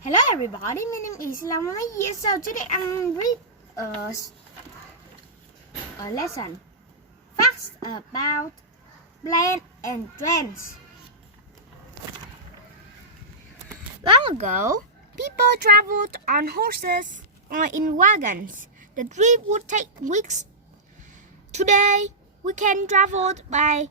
Hello everybody, my name is Lamama. Yes, so today I'm read a lesson. Facts about plane and trains. Long ago, people traveled on horses or in wagons. The trip would take weeks. Today, we can travel by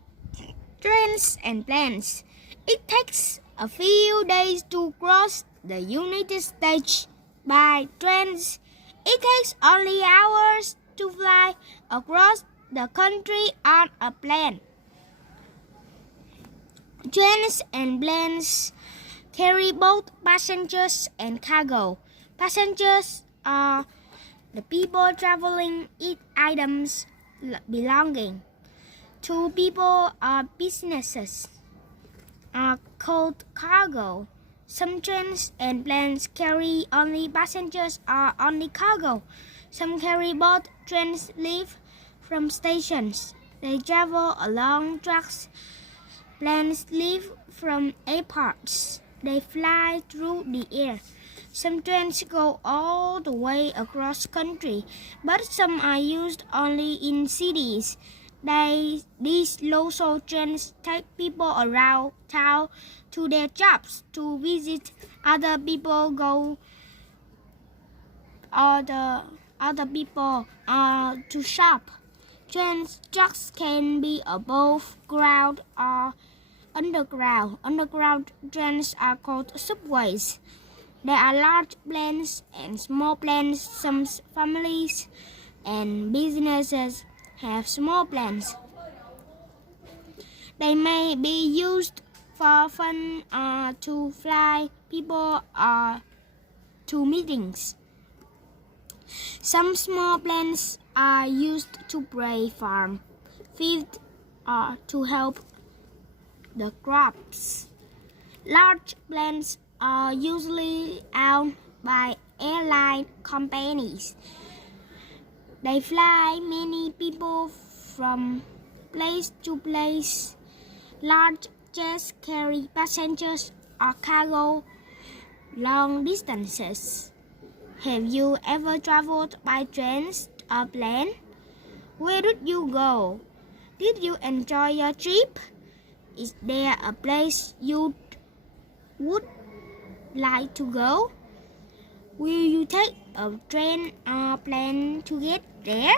trains and planes. It takes a few days to cross the United States by trains. It takes only hours to fly across the country on a plane. Trains and planes carry both passengers and cargo. Passengers are the people traveling each items belonging to people or businesses are called cargo. Some trains and planes carry only passengers or only cargo. Some carry both. Trains leave from stations. They travel along tracks. Planes leave from airports. They fly through the air. Some trains go all the way across country, but some are used only in cities. These local trains take people around town to their jobs, to visit other people, go other people to shop. Tracks can be above ground or underground. Underground trains are called subways. There are large planes and small planes. Some families and businesses have small planes. They may be used for fun or to fly people or to meetings. Some small planes are used to spray farm, feed or to help the crops. Large planes are usually owned by airline companies. They fly many people from place to place. Large jets carry passengers or cargo long distances. Have you ever traveled by trains or plane? Where did you go? Did you enjoy your trip? Is there a place you would like to go? Will you take a train or plane to get there?